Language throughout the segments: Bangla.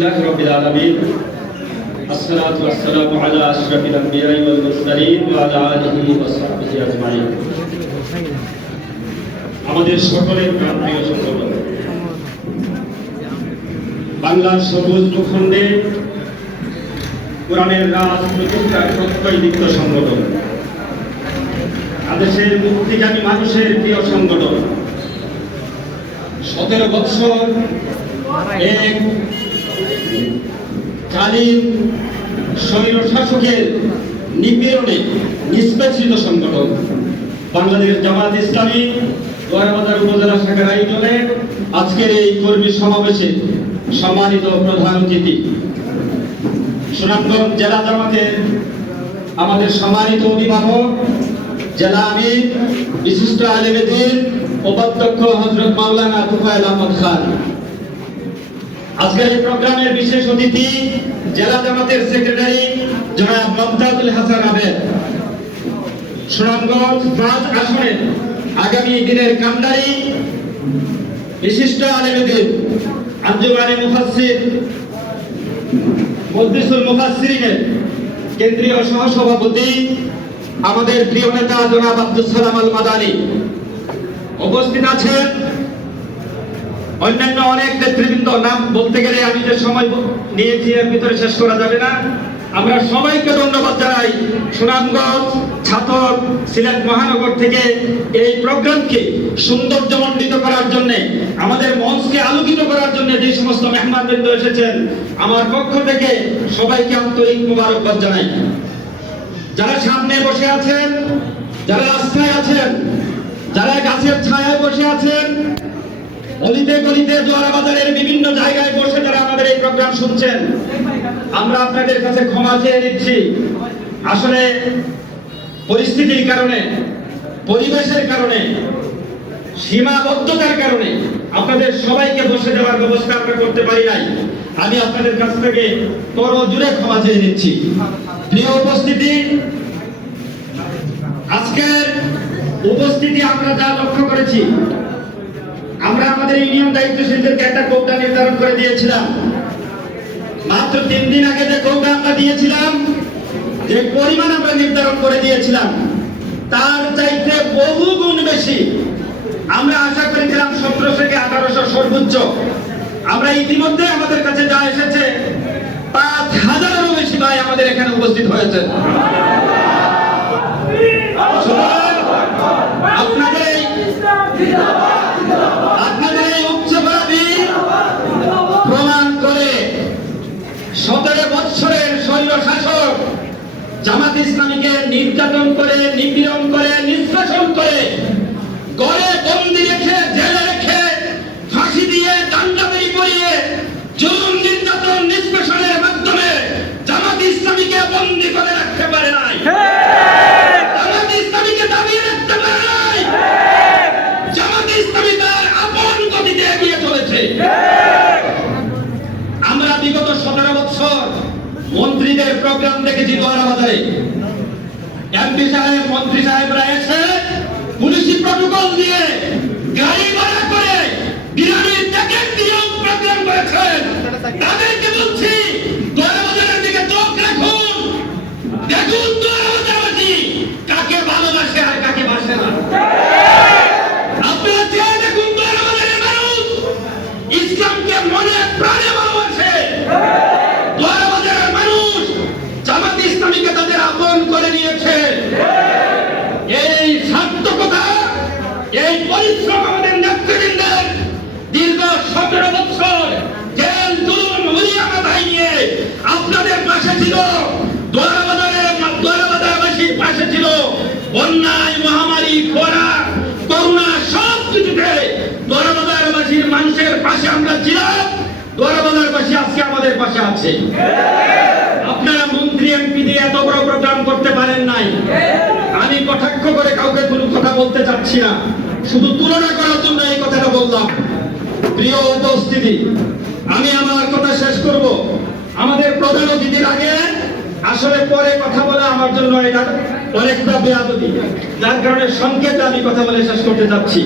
আলহামদুলিল্লাহ রবিল আলমিন الصلاة والسلام على أشرف الأنبياء والمرسلين وعلى آله وصحبه أجمعين আমাদের সকলের প্রাণপ্রিয় সংগঠন বাংলার সবুজ ভূখণ্ডে কোরআনের রাজ প্রতিষ্ঠার প্রত্যয়দীপ্ত সংগঠন আদেশের মুক্তিকামী মানুষের প্রিয় সংগঠন সতেরো বৎসর এক কালীন স্বৈর শাসকের নিপীড়নে নিষ্পেষিত সংগঠন। বাংলাদেশ জামাত ইসলামী গোয়ারবাজার উপজেলা শাখার আয়োজনে আজকের এই কর্মী সমাবেশে সম্মানিত প্রধান অতিথি। সুনামগঞ্জ জেলা জামাতের আমাদের সম্মানিত অভিভাবক, জেলা আমির, বিশিষ্ট আলেমেদিন উপাধ্যক্ষ হজরত মাওলানা তুফাইল আহমদ খান। আজকের এই প্রোগ্রামের বিশেষ অতিথি জেলা জামাতের সেক্রেটারি জনাব মমতাজুল হাসান আবেদ। সুনামগঞ্জ পাঁচ আসনের আগামী দিনের কান্ডারি বিশিষ্ট আলেমেদের আঞ্জুমানে মুফাসসির, মজলিসুল মুফাসসিরিনের কেন্দ্রীয় সহসভাপতি আমাদের প্রিয় নেতা জনাব আব্দুল সালাম আল মাদানী উপস্থিত আছেন অন্যান্য অনেক নেতৃবৃন্দ নাম বলতে গেলে আমি যে সময় নিয়েছি এর ভিতরে শেষ করা যাবে না। আমরা সবাইকে ধন্যবাদ জানাই সুনামগঞ্জ ছাতক সিলেট মহানগর থেকে এই প্রোগ্রামকে সৌন্দর্যমণ্ডিত করার জন্য, আমাদের মঞ্চকে আলোকিত করার জন্য যে সমস্ত মেহমানবৃন্দ এসেছেন, আমার পক্ষ থেকে সবাইকে আন্তরিক মোবারকবাদ জানাই। যারা সামনে বসে আছেন, যারা রাস্তায় আছেন, যারা গাছের ছায়ায় বসে আছেন অলিতে গলিতে জোয়ারা বাজারের বিভিন্ন জায়গায় বসে যারা আমাদের এই প্রোগ্রাম শুনছেন, আমরা আপনাদের কাছে ক্ষমা চেয়ে নিচ্ছি। আসলে পরিস্থিতির কারণে, পরিবেশের কারণে, সীমাবদ্ধতার কারণে আপনাদের সবাইকে বসে দেওয়ার ব্যবস্থা আমরা করতে পারি নাই। আমি আপনাদের কাছ থেকে তর জুড়ে ক্ষমা চেয়ে নিচ্ছি। প্রিয় উপস্থিতি, আজকের উপস্থিতি আমরা যা লক্ষ্য করেছি আমরা আমাদের ইউনিয়ন দায়িত্বশীলদেরকে একটা কৌটা নির্ধারণ করে দিয়েছিলাম। মাত্র তিন দিন আগে যে কৌটা আমরা দিয়েছিলাম, যে পরিমাণ আমরা নির্ধারণ করে দিয়েছিলাম, তার চাইতে বহু গুণ বেশি। আমরা আশা করেছিলাম সতেরো থেকে আঠারোশো সর্বোচ্চ। আমরা ইতিমধ্যে আমাদের কাছে যা এসেছে, পাঁচ হাজারেরও বেশি ভাই আমাদের এখানে উপস্থিত হয়েছে সুতরাং আপনাদের এই আপনাদের এই উচ্চবাদী প্রমাণ করে সতেরো বৎসরের শৈল শাসক জামাত ইসলামীকে নির্যাতন করে নিপীড়ন করে নিষ্কাশন করে গড়ে বন্দি রেখে জেলে রেখে ফাঁসি দিয়ে দান্ডাবেরি করিয়ে জুলুম নির্যাতন নিষ্কাশনের মাধ্যমে জামাত ইসলামীকে বন্দি করে রাখতে পারে নাই। জামাত ইসলামীকে দাবিয়ে রাখতে পারে নাই। জামাত ইসলামী তার আপন গতিতে এগিয়ে চলেছে। আমরা বিগত সতেরো বছর মন্ত্রীদের প্রোগ্রাম দেখেছি দোয়ারা বাজারে। এমপি সাহেব, মন্ত্রী সাহেবরা এসে পুলিশি প্রটোকল দিয়ে গাড়ি ভাড়া করে বিরানির ট্যাকেট দিয়ে প্রোগ্রাম করেছেন তাদেরকে বলছি আছে। আপনারা মন্ত্রী, এমপি দিয়ে এত বড় প্রোগ্রাম করতে পারেন নাই। আমি কটাক্ষ করে কাউকে কোনো কথা বলতে চাচ্ছি না। শুধু তুলনা করার জন্য এই কথাটা বললাম। প্রিয় উপস্থিতি, আমি আমার কথা শেষ করব। আমাদের প্রধান অতিথির আগে আসলে পরে কথা বলা আমার জন্য এটা অনেকটা বেয়াদবি। যার কারণে সংকেত আমি কথা বলে শেষ করতে যাচ্ছি।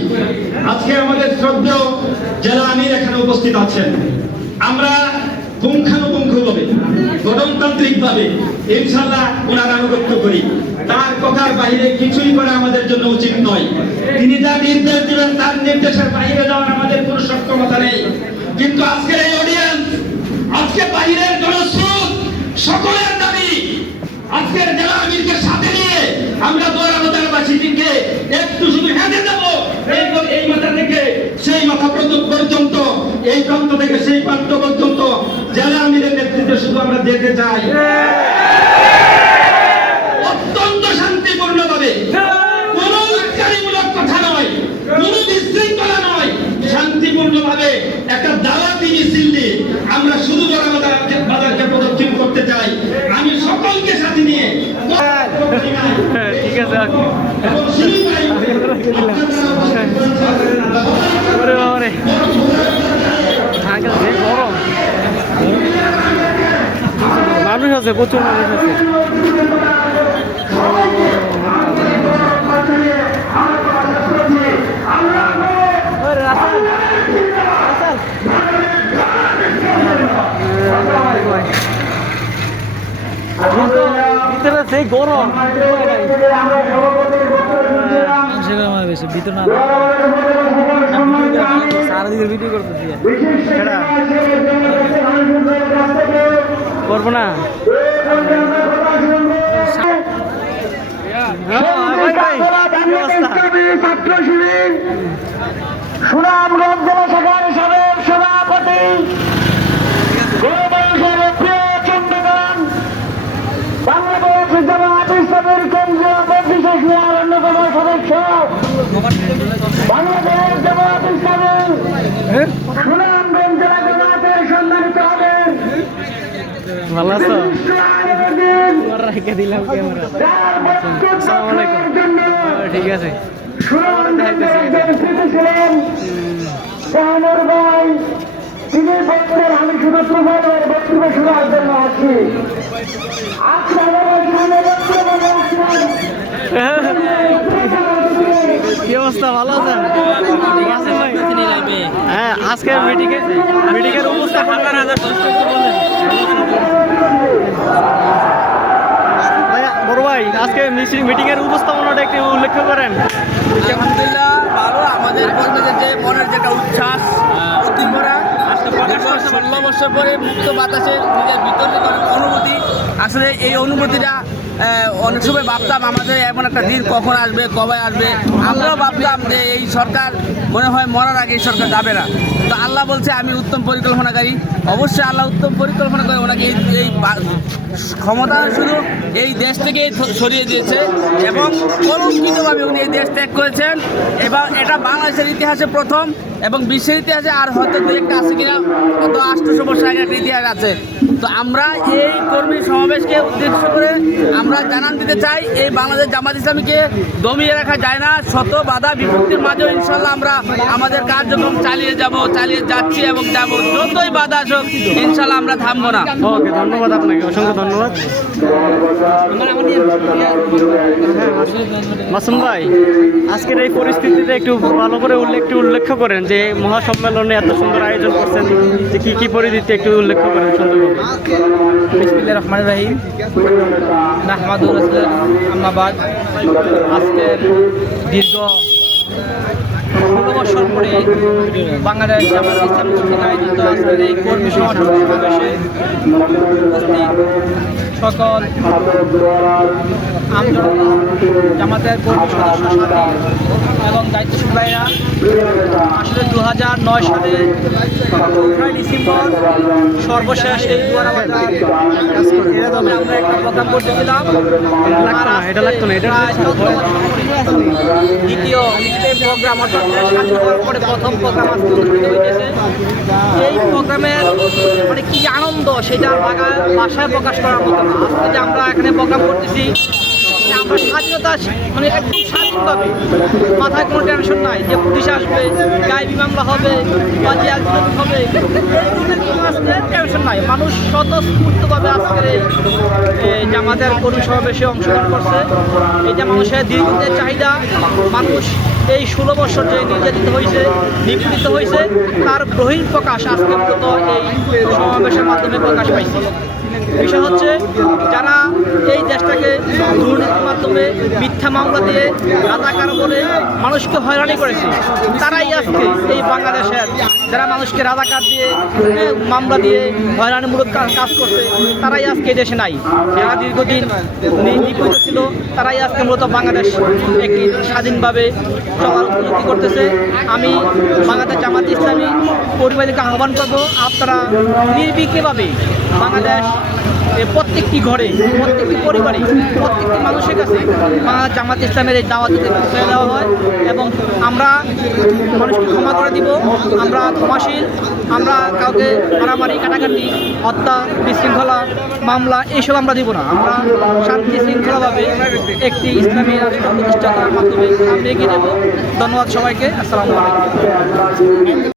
আজকে আমাদের শ্রদ্ধেয় জেলা আমির এখানে উপস্থিত আছেন। আমরা পুঙ্খানুপুঙ্খভাবে গণতান্ত্রিক ভাবে ইনশাল্লাহ ওনার আনুগত্য করি। তার কথার বাইরে কিছুই করা আমাদের জন্য উচিত নয়। তিনি যা নির্দেশ দিবেন, তার নির্দেশের বাইরে যাওয়ার আমাদের কোনো সক্ষমতা নেই। কিন্তু আজকের এই অডিয়েন্স আজকে বাইরের জনস্রোত, সকলের দাবি, আজকের জেলা আমিরকে সাথে নিয়ে আমরা দোয়ারাবাজার বাসীদেরকে একটু শুধু হেঁটে দেব এই মাথা থেকে, সেই মাথা পর্যন্ত, এই প্রান্ত থেকে সেই প্রান্ত আমরা যেতে চাই অত্যন্ত শান্তিপূর্ণ ভাবে কোনো উচ্চারিমূলক কথা নয় কোনো বিশৃঙ্খলা নয় শান্তিপূর্ণ ভাবে একটা দাওয়াতি মিছিল দিয়ে আমরা শুধু বড় বাজার বাজারকে প্রদক্ষিণ করতে চাই আমি সকলকে সাথে নিয়ে ঠিক আছে এবং শিলিগুড়ি ওরে বাবারে আগে যে গরম মানুষ আছে প্রচুর মানুষ আছে। ভিতরে সেই গরম। ভিতর না সারাদিকে ভিডিও করতেছি। সেটা। করব না হ্যাঁ? ছাত্র শিবির সুনামগঞ্জ জেলা শাখার সাবেক সভাপতি গৌরবংশের প্রিয় বাংলাদেশ জামাত ইসলামের কেন্দ্রীয় বিশেষ মেয়ার অন্যতম সদস্য বাংলাদেশ জামাত ইসলামের সুনামগঞ্জ জেলা জামাতের সম্মানিত হবেন ভালো আছো? তোমার রেখে দিলাম ক্যামেরা। আসসালামু আলাইকুম। ঠিক আছে। তিনি বলছেন আমি শুধু বক্তব্য শোনার জন্য আছি কি অবস্থা? ভালো আছেন? হ্যাঁ আজকের মিটিংয়ে মিটিংয়ের অবস্থা হাজার হাজার বড় ভাই আজকে মিটিং এর উপস্থাপনাটা একটু উল্লেখ করেন। আলহামদুলিল্লাহ ভালো। আমাদের কর্মীদের যে মনের যে একটা উচ্ছ্বাস উদ্দীপনা দীর্ঘ ষোলো বছর পরে মুক্ত বাতাসে নিজের ভিতরে অনুভূতি। আসলে এই অনুভূতিটা অনেক সময় ভাবতাম আমাদের এমন একটা দিন কখন আসবে কবে আসবে। আমরাও ভাবতাম যে এই সরকার মনে হয় মরার আগে এই সরকার যাবে না। তো আল্লাহ বলছে আমি উত্তম পরিকল্পনাকারী। অবশ্যই আল্লাহ উত্তম পরিকল্পনা করে ওনাকে এই ক্ষমতা শুধু এই দেশ থেকে সরিয়ে দিয়েছে এবং কলঙ্কিতভাবে উনি এই দেশ ত্যাগ করেছেন। এবং এটা বাংলাদেশের ইতিহাসে প্রথম এবং বিশ্বের ইতিহাসে আর হয়তো দু একটা আছে কিনা কত আটশোশো বছর আগে একটা ইতিহাস আছে। তো আমরা এই কর্মী সমাবেশকে উদ্দেশ্য করে আমরা জানান দিতে চাই, এই বাংলাদেশ জামাত ইসলামীকে দমিয়ে রাখা যায় না। শত বাধা বিপত্তির মাঝেও ইনশাল্লাহ আমরা আমাদের কার্যক্রম চালিয়ে যাব। চালিয়ে যাচ্ছি এবং যাব। যতই বাধা আসুক ইনশাল্লাহ আমরা থামবো না। ওকে ধন্যবাদ আপনাকে। অসংখ্য ধন্যবাদ। মাসুম ভাই আজকের এই পরিস্থিতিতে একটু ভালো করে উল্লেখ একটু উল্লেখ করেন যে মহাসম্মেলনে এত সুন্দর আয়োজন করছেন যে কী কী পরিস্থিতি একটু উল্লেখ করেন সুন্দরভাবে? রহমান রাহিম। নাহমাদুর রাসুল আজকের দীর্ঘ বছর পরে বাংলাদেশ জামাত ইসলাম কর্তৃক আয়োজিত আজকের এই কর্মী সমাবেশ সকল আমজনতা জামাতের কর্মী সদস্য এবং দায়িত্বশীল ভাইরা আসলে হাজার নয় সালে চৌঠা ডিসেম্বর সর্বশেষ এই আমরা একটা প্রোগ্রাম করতেছিলাম। এটা লাগতো না, এটা প্রায় চোদ্দ বছর পরে দ্বিতীয় এই প্রোগ্রাম অর্থাৎ পরে প্রথম প্রোগ্রাম আজকে অনুষ্ঠিত হইতেছে। এই প্রোগ্রামের মানে কি আনন্দ সেটা ভাষায় প্রকাশ করার মতো না। আজকে যে আমরা এখানে প্রোগ্রাম করতেছি আমরা স্বাধীনতা মানে একদম স্বাধীনভাবে। মাথায় কোনো টেনশন নাই যে পুলিশ আসবে, গায়ে মামলা হবে বা যে হবে। টেনশন নাই। মানুষ স্বতঃস্ফূর্তভাবে আজকের এই জামাতের কর্মী সমাবেশে অংশগ্রহণ করছে। এটা মানুষের দীর্ঘদিনের চাহিদা। মানুষ এই ষোলো বছর যে নির্যাতিত হয়েছে, নিপীড়িত হয়েছে, তার বহির প্রকাশ আজকে মূলত এই সমাবেশের মাধ্যমে প্রকাশ পাইছে। বিষয় হচ্ছে যারা এই দেশটাকে দুর্নীতির মাধ্যমে মিথ্যা মামলা দিয়ে রাজাকার বলে মানুষকে হয়রানি করেছে, তারাই আজকে এই বাংলাদেশের যারা মানুষকে রাজাকার দিয়ে মামলা দিয়ে হয়রানিমূলক কাজ করছে, তারাই আজকে দেশে নাই। যারা দীর্ঘদিন নিপীড়িত ছিল, তারাই আজকে মূলত বাংলাদেশ একটি স্বাধীনভাবে চলার উন্নতি করতেছে। আমি বাংলাদেশ জামাত ইসলামী পরিবারকে আহ্বান করব, আপনারা নির্বিঘ্নভাবে বাংলাদেশ প্রত্যেকটি ঘরে, প্রত্যেকটি পরিবারে, প্রত্যেকটি মানুষের কাছে বাংলাদেশ জামাত ইসলামের এই দাওয়াত দিতে দেওয়া হয় এবং আমরা মানুষকে ক্ষমা করে দিব। আমরা ক্ষমাশীল আমরা কাউকে মারামারি, কাটাকাটি, হত্যা, বিশৃঙ্খলা, মামলা এইসব আমরা দিব না। আমরা শান্তি শৃঙ্খলাভাবে একটি ইসলামী রাষ্ট্র প্রতিষ্ঠা করার মাধ্যমে আমরা এগিয়ে দেবো ধন্যবাদ সবাইকে। আসসালামু আলাইকুম।